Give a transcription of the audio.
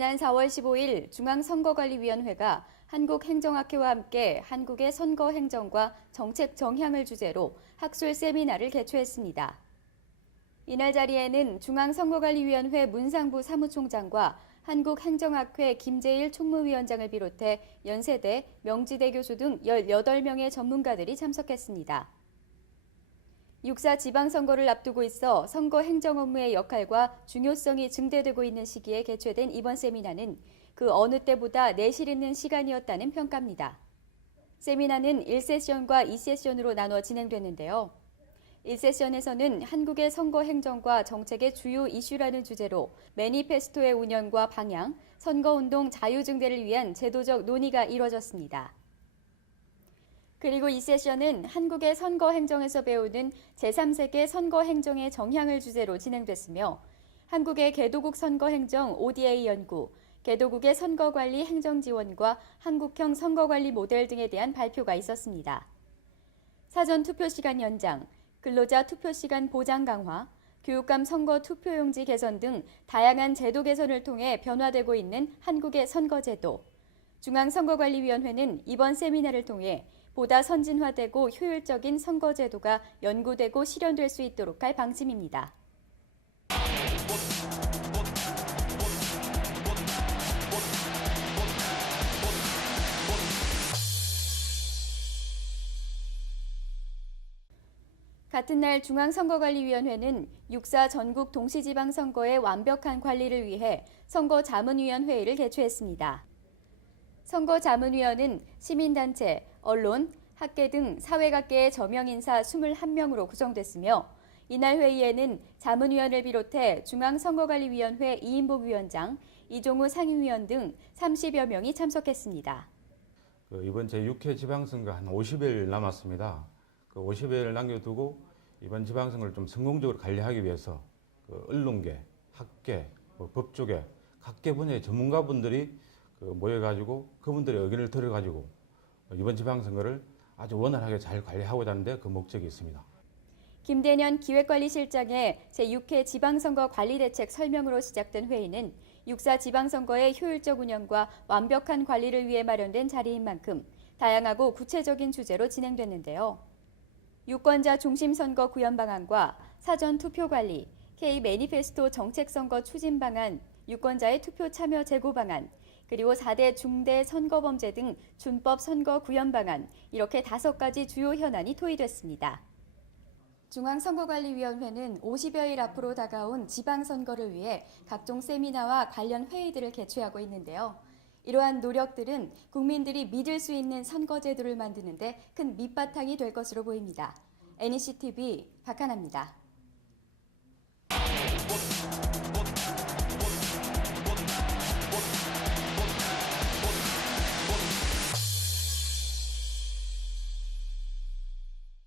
지난 4월 15일 중앙선거관리위원회가 한국행정학회와 함께 한국의 선거 행정과 정책 정향을 주제로 학술 세미나를 개최했습니다. 이날 자리에는 중앙선거관리위원회 문상부 사무총장과 한국행정학회 김재일 총무위원장을 비롯해 연세대, 명지대 교수 등 18명의 전문가들이 참석했습니다. 6.4 지방선거를 앞두고 있어 선거 행정 업무의 역할과 중요성이 증대되고 있는 시기에 개최된 이번 세미나는 그 어느 때보다 내실 있는 시간이었다는 평가입니다. 세미나는 1세션과 2세션으로 나눠 진행됐는데요. 1세션에서는 한국의 선거 행정과 정책의 주요 이슈라는 주제로 매니페스토의 운영과 방향, 선거운동 자유증대를 위한 제도적 논의가 이뤄졌습니다. 그리고 이 세션은 한국의 선거 행정에서 배우는 제3세계 선거 행정의 정향을 주제로 진행됐으며 한국의 개도국 선거 행정 ODA 연구, 개도국의 선거관리 행정지원과 한국형 선거관리 모델 등에 대한 발표가 있었습니다. 사전 투표 시간 연장, 근로자 투표 시간 보장 강화, 교육감 선거 투표용지 개선 등 다양한 제도 개선을 통해 변화되고 있는 한국의 선거제도. 중앙선거관리위원회는 이번 세미나를 통해 보다 선진화되고 효율적인 선거제도가 연구되고 실현될 수 있도록 할 방침입니다. 같은 날 중앙선거관리위원회는 6.4 전국 동시지방선거의 완벽한 관리를 위해 선거자문위원회의를 개최했습니다. 선거자문위원은 시민단체, 언론, 학계 등 사회각계의 저명인사 21명으로 구성됐으며 이날 회의에는 자문위원을 비롯해 중앙선거관리위원회 이인복 위원장, 이종우 상임위원 등 30여 명이 참석했습니다. 이번 제6회 지방선거 한 50일 남았습니다. 그 50일을 남겨두고 이번 지방선거를 좀 성공적으로 관리하기 위해서 언론계, 학계, 법조계, 각계 분야의 전문가분들이 모여가지고 그분들의 의견을 들어가지고 이번 지방선거를 아주 원활하게 잘 관리하고자 하는데 그 목적이 있습니다. 김대년 기획관리실장의 제6회 지방선거 관리대책 설명으로 시작된 회의는 6.4 지방선거의 효율적 운영과 완벽한 관리를 위해 마련된 자리인 만큼 다양하고 구체적인 주제로 진행됐는데요. 유권자 중심 선거 구현 방안과 사전 투표 관리, K 매니페스토 정책선거 추진 방안, 유권자의 투표 참여 제고 방안, 그리고 4대 중대 선거범죄 등 준법 선거 구현 방안, 이렇게 5가지 주요 현안이 토의됐습니다. 중앙선거관리위원회는 50여일 앞으로 다가온 지방선거를 위해 각종 세미나와 관련 회의들을 개최하고 있는데요. 이러한 노력들은 국민들이 믿을 수 있는 선거제도를 만드는 데 큰 밑바탕이 될 것으로 보입니다. NECTV 박하나입니다.